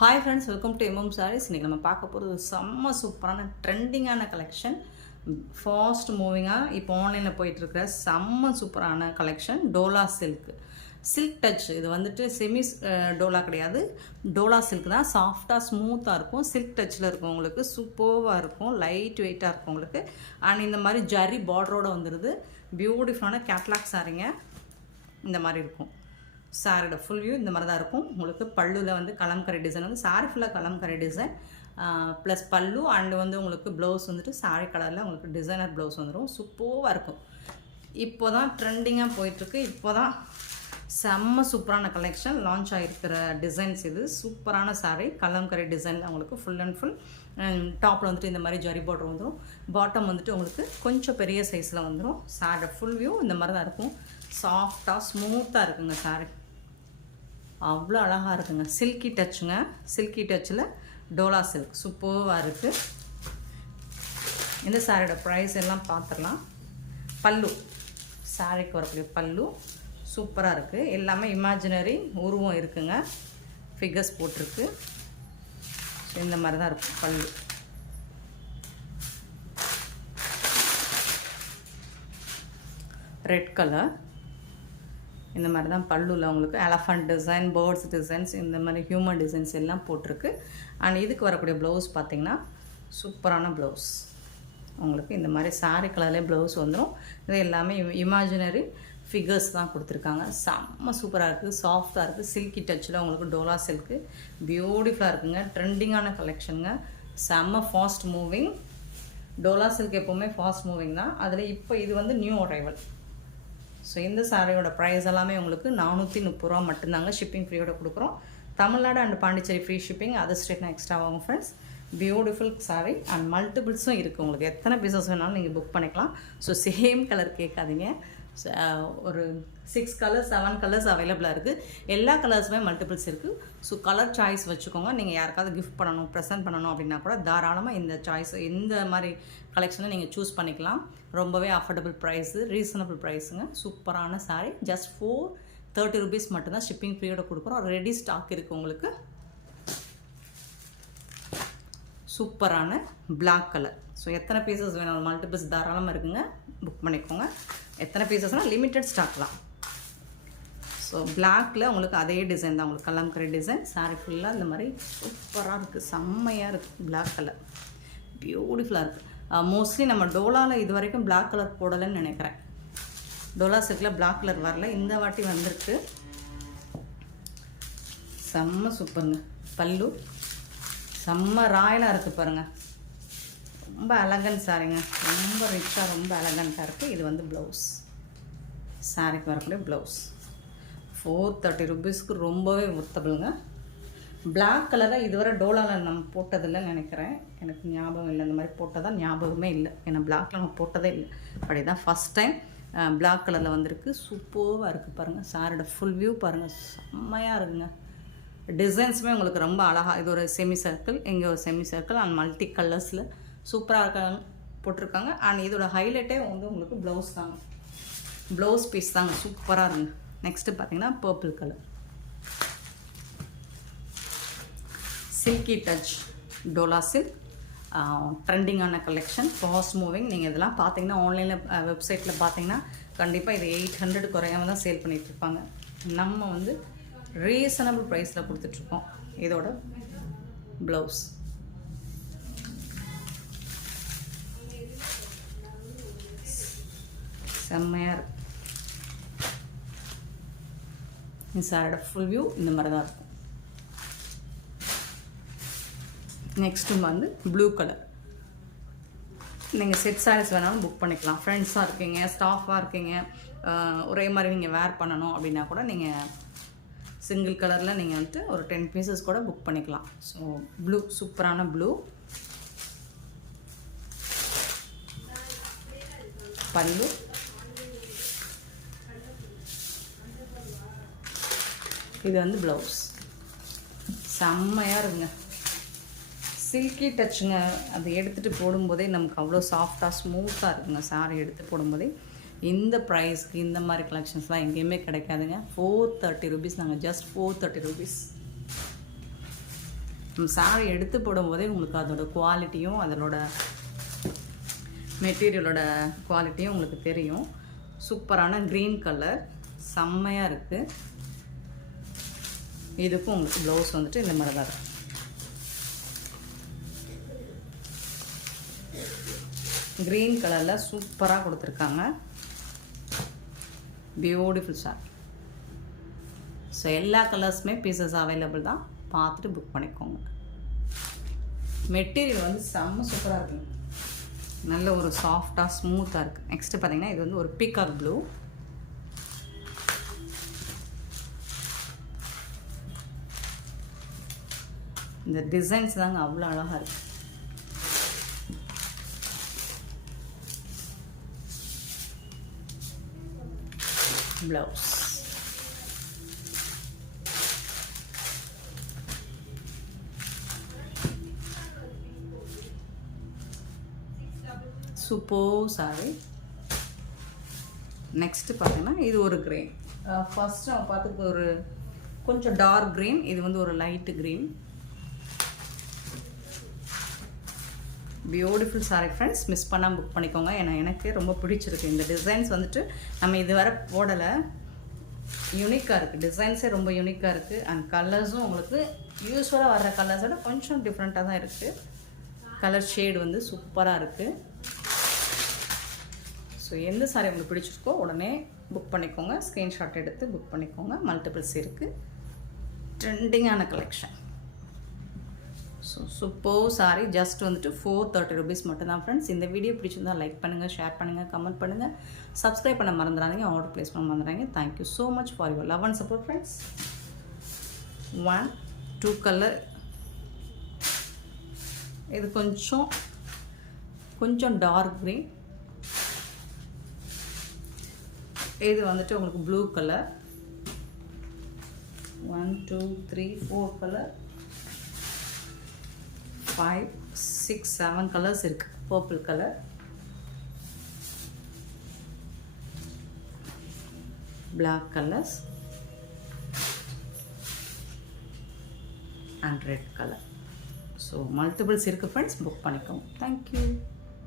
Hi friends, welcome to MM saris. இன்றைக்கி நம்ம பார்க்க போகிறது செம்ம சூப்பரான ட்ரெண்டிங்கான கலெக்ஷன், ஃபாஸ்ட் மூவிங்காக இப்போ ஆன்லைனில் போயிட்டுருக்கிற செம்ம சூப்பரான கலெக்ஷன். Dola silk touch. இது வந்துட்டு செமி டோலா கிடையாது, டோலா சில்க் தான். சாஃப்டாக ஸ்மூத்தாக இருக்கும், சில்க் டச்சில் இருக்கும். உங்களுக்கு சூப்பராக இருக்கும், லைட் வெயிட்டாக இருக்கும் உங்களுக்கு. அண்ட் இந்த மாதிரி ஜரி பார்டரோடு வந்துடுது. பியூட்டிஃபுல்லான கேட்லாக் சாரீங்க இந்த மாதிரி இருக்கும். சாரியோட ஃபுல் வியூ இந்த மாதிரி தான் இருக்கும். உங்களுக்கு பல்லுவில் வந்து கலம்கரை டிசைன், வந்து சாரி ஃபுல்லாக கலம்கரை டிசைன் ப்ளஸ் பல்லு. அண்டு வந்து உங்களுக்கு ப்ளவுஸ் வந்துட்டு சாரி கலரில் உங்களுக்கு டிசைனர் ப்ளவுஸ் வந்துடும். சூப்பராக இருக்கும். இப்போ தான் ட்ரெண்டிங்காக போயிட்டுருக்கு. இப்போ தான் செம்ம சூப்பரான கலெக்ஷன் லான்ச் ஆகிருக்கிற டிசைன்ஸ் இது. சூப்பரான சாரீ கலம்கரை டிசைனில் உங்களுக்கு ஃபுல் அண்ட் ஃபுல். டாப்பில் வந்துட்டு இந்த மாதிரி ஜரி பார்டர் வந்துடும். பாட்டம் வந்துட்டு உங்களுக்கு கொஞ்சம் பெரிய சைஸில் வந்துடும். சாரியோட ஃபுல் வியூ இந்த மாதிரி தான் இருக்கும். சாஃப்டாக ஸ்மூத்தாக இருக்குங்க சாரீ, அவ்வளோ அழகாக இருக்குங்க. சில்கி டச்சுங்க, சில்கி டச்சில் டோலா சில்க் சூப்பராக இருக்குது. இந்த சாரியோட ப்ரைஸ் எல்லாம் பார்த்துடலாம். பல்லு, சாரிக்கு வரக்கூடிய பல்லு சூப்பராக இருக்குது. எல்லாமே இமேஜினரி உருவம் இருக்குங்க, ஃபிகர்ஸ் போட்டிருக்கு. இந்த மாதிரி தான் இருக்கும் பல்லு. ரெட் கலர் இந்த மாதிரி தான் பல்லுவில் உங்களுக்கு எலஃபண்ட் டிசைன், பேர்ட்ஸ் டிசைன்ஸ், இந்த மாதிரி ஹியூமன் டிசைன்ஸ் எல்லாம் போட்டிருக்கு. அண்ட் இதுக்கு வரக்கூடிய ப்ளவுஸ் பார்த்திங்கன்னா சூப்பரான ப்ளவுஸ். உங்களுக்கு இந்த மாதிரி சாரி கலர்லேயே ப்ளவுஸ் வந்துடும். இது எல்லாமே இமேஜினரி ஃபிகர்ஸ் தான் கொடுத்துருக்காங்க. செம்ம சூப்பராக இருக்குது, சாஃப்டாக இருக்குது. சில்கி டச்சில் உங்களுக்கு டோலா சில்க்கு பியூட்டிஃபுல்லாக இருக்குங்க. ட்ரெண்டிங்கான கலெக்ஷனுங்க, செம்ம ஃபாஸ்ட் மூவிங். டோலா சில்க் எப்போவுமே ஃபாஸ்ட் மூவிங் தான். அதில் இப்போ இது வந்து நியூ அரைவல். ஸோ இந்த சாரியோட ப்ரைஸ் எல்லாமே உங்களுக்கு 430 ரூபா மட்டும்தாங்க. ஷிப்பிங் ஃப்ரீயோட கொடுக்குறோம். Tamil Nadu and Pondicherry free shipping, other ஸ்டேட்னா எக்ஸ்ட்ரா ஆகும் ஃப்ரெண்ட்ஸ். பியூட்டிஃபுல் சாரீ அண்ட் மல்டிபிள்ஸும் இருக்குது. உங்களுக்கு எத்தனை பீசஸ் வேணாலும் நீங்கள் புக் பண்ணிக்கலாம். ஸோ சேம் கலர் கேட்காதீங்க. ஒரு 6 கலர்ஸ் 7 கலர்ஸ் அவைலபிளாக இருக்குது. எல்லா கலர்ஸுமே மல்டிபிள்ஸ் இருக்குது. ஸோ கலர் சாய்ஸ் வச்சுக்கோங்க. நீங்கள் யாருக்காவது கிஃப்ட் பண்ணணும், ப்ரெசென்ட் பண்ணணும் அப்படின்னா கூட தாராளமாக இந்த சாய்ஸ், இந்த மாதிரி கலெக்ஷனை நீங்கள் சூஸ் பண்ணிக்கலாம். ரொம்பவே அஃபோர்டபுள் ப்ரைஸு, ரீசனபிள் ப்ரைஸுங்க. சூப்பரான சாரீ. ஜஸ்ட் 430 ருபீஸ் மட்டும்தான் ஷிப்பிங் ஃப்ரீயோட கொடுக்குறோம். ரெடி ஸ்டாக் இருக்குது உங்களுக்கு. சூப்பரான பிளாக் கலர். ஸோ எத்தனை பீசஸ் வேணும், மல்டிபிள்ஸ் தாராளமாக இருக்குங்க, புக் பண்ணிக்கோங்க. எத்தனை பீசஸ்னால் லிமிட்டட் ஸ்டாக் தான். ஸோ பிளாக்கில் உங்களுக்கு அதே டிசைன் தான், உங்களுக்கு கலம்கரை டிசைன். சாரி ஃபுல்லாக இந்த மாதிரி சூப்பராக இருக்குது, செம்மையாக இருக்குது. பிளாக் கலர் பியூட்டிஃபுல்லாக இருக்குது. மோஸ்ட்லி நம்ம டோலாவில் இது வரைக்கும் பிளாக் கலர் போடலைன்னு நினைக்கிறேன். டோலா சில்கில் பிளாக் கலர் வரல, இந்த வாட்டி வந்திருக்கு. செம்ம சூப்பருங்க. பல்லு செம்ம ராயலாக இருக்குது பாருங்கள். ரொம்ப அழகன் சாரிங்க, ரொம்ப ரிச்சாக, ரொம்ப அழகன்ட்டாக இருக்குது. இது வந்து ப்ளவுஸ், சாரிக்கு வரக்கூடிய ப்ளவுஸ். 430 ருபீஸ்க்கு ரொம்பவே ஒர்த்தபிளுங்க. பிளாக் கலராக இதுவரை டோலாவில் நம்ம போட்டதில்லைன்னு நினைக்கிறேன். எனக்கு ஞாபகம் இல்லை, இந்த மாதிரி போட்டதாக ஞாபகமே இல்லை. ஏன்னா பிளாக்கில் நம்ம போட்டதே இல்லை. அப்படி தான் ஃபஸ்ட் டைம் பிளாக் கலரில் வந்திருக்கு. சூப்பராக இருக்குது பாருங்கள். சாரியோட ஃபுல் வியூ பாருங்கள், செம்மையாக இருக்குங்க. டிசைன்ஸுமே உங்களுக்கு ரொம்ப அழகாக, இது ஒரு செமி சர்க்கிள், இங்கே ஒரு செமி சர்க்கிள் அண்ட் மல்டி கலர்ஸில் சூப்பராக இருக்காங்க போட்டிருக்காங்க. அண்ட் இதோட ஹைலைட்டே வந்து உங்களுக்கு ப்ளவுஸ் தாங்க, ப்ளவுஸ் பீஸ் தாங்க, சூப்பராக இருங்க. நெக்ஸ்ட்டு பார்த்தீங்கன்னா purple colour, silky touch Dola silk. ட்ரெண்டிங்கான கலெக்ஷன், ஃபாஸ்ட் மூவிங். நீங்கள் இதெல்லாம் பார்த்தீங்கன்னா ஆன்லைனில் வெப்சைட்டில் பார்த்தீங்கன்னா கண்டிப்பாக இது 800 குறையாமல் தான் சேல் பண்ணிகிட்ருப்பாங்க. நம்ம வந்து ரீசனபிள் ப்ரைஸில் கொடுத்துட்ருக்கோம். இதோட ப்ளவுஸ் செம்மையாக இருக்கும். இந்த சாரோட ஃபுல் வியூ இந்த மாதிரி தான் இருக்கும். நெக்ஸ்ட்டு வந்து ப்ளூ கலர். நீங்கள் செட் சாரீஸ் வேணாலும் புக் பண்ணிக்கலாம். ஃப்ரெண்ட்ஸாக இருக்கீங்க, ஸ்டாஃபாக இருக்கீங்க, ஒரே மாதிரி நீங்கள் வேர் பண்ணணும் அப்படின்னா கூட நீங்கள் சிங்கிள் கலரில் நீங்கள் வந்துட்டு ஒரு 10 பீசஸ் கூட புக் பண்ணிக்கலாம். ஸோ ப்ளூ, சூப்பரான ப்ளூ. பல்லு இது வந்து ப்ளவுஸ். செம்மையாக இருக்குங்க, சில்கி டச்சுங்க. அது எடுத்துகிட்டு போடும்போதே நமக்கு அவ்வளோ சாஃப்டாக ஸ்மூத்தாக இருக்குங்க. சாரி எடுத்து போடும்போதே இந்த ப்ரைஸ்க்கு இந்த மாதிரி கலெக்ஷன்ஸ்லாம் எங்கேயுமே கிடைக்காதுங்க. 430 ருபீஸ். நாங்கள் ஜஸ்ட் 430 ருபீஸ். நம்ம சாரி எடுத்து போடும்போதே உங்களுக்கு அதோட குவாலிட்டியும் அதனோட மெட்டீரியலோட குவாலிட்டியும் உங்களுக்கு தெரியும். சூப்பரான க்ரீன் கலர் செம்மையாக இருக்குது. இதுக்கும் உங்களுக்கு ப்ளவுஸ் வந்துட்டு இந்த மாதிரி தான் இருக்கும். க்ரீன் கலரில் சூப்பராக கொடுத்துருக்காங்க. Beautiful sorry. ஸோ எல்லா கலர்ஸுமே பீசஸ் அவைலபிள் தான். பார்த்துட்டு புக் பண்ணிக்கோங்க. மெட்டீரியல் வந்து செம்ம சூப்பராக இருக்குங்க. நல்ல ஒரு சாஃப்டாக ஸ்மூத்தாக இருக்குது. நெக்ஸ்ட்டு பார்த்தீங்கன்னா இது வந்து ஒரு பீகாக் ப்ளூ. இந்த டிசைன்ஸ் தாங்க அவ்வளோ அழகாக இருக்குது. Blouse super sorry. நெக்ஸ்ட்டு பார்த்தீங்கன்னா இது ஒரு க்ரீன். ஃபஸ்ட்டு நம்ம பார்த்துட்டு ஒரு கொஞ்சம் டார்க் க்ரீன், இது வந்து ஒரு light green. Beautiful sorry friends, miss பண்ணாமல் புக் பண்ணிக்கோங்க. ஏன்னா எனக்கு ரொம்ப பிடிச்சிருக்கு. இந்த டிசைன்ஸ் வந்துட்டு நம்ம இதுவரை போடலை. யூனிக்காக இருக்குது. டிசைன்ஸே ரொம்ப யூனிக்காக இருக்குது. அண்ட் கலர்ஸும் உங்களுக்கு யூஸ்வலாக வர்ற கலர்ஸோட கொஞ்சம் டிஃப்ரெண்ட்டாக தான் இருக்குது. கலர் ஷேடு வந்து சூப்பராக இருக்குது. ஸோ எந்த சாரி உங்களுக்கு பிடிச்சிருக்கோ உடனே புக் பண்ணிக்கோங்க. ஸ்க்ரீன்ஷாட் எடுத்து புக் பண்ணிக்கோங்க. மல்டிபிள்ஸ் இருக்குது. ட்ரெண்டிங்கான collection. So super sari. Just வந்துட்டு 430 rupees மட்டும்தான் ஃப்ரெண்ட்ஸ். இந்த வீடியோ பிடிச்சிருந்தா லைக் பண்ணுங்கள், ஷேர் பண்ணுங்கள், கமெண்ட் பண்ணுங்கள், சப்ஸ்கிரைப் பண்ண மறந்துடாதீங்க, ஆர்டர் ப்ளேஸ் பண்ண மறந்துடாதீங்க. Thank you so much for your love and support friends. 1 2 colour. இது கொஞ்சம் டார்க் க்ரீன். இது வந்துட்டு உங்களுக்கு ப்ளூ கலர். 1 2 3 4 கலர், 5 6 7 கலர்ஸ் இருக்குது. Purple colour, black colours and red colour. So multiples இருக்குது ஃப்ரெண்ட்ஸ். புக் பண்ணிக்கோங்க. தேங்க்யூ.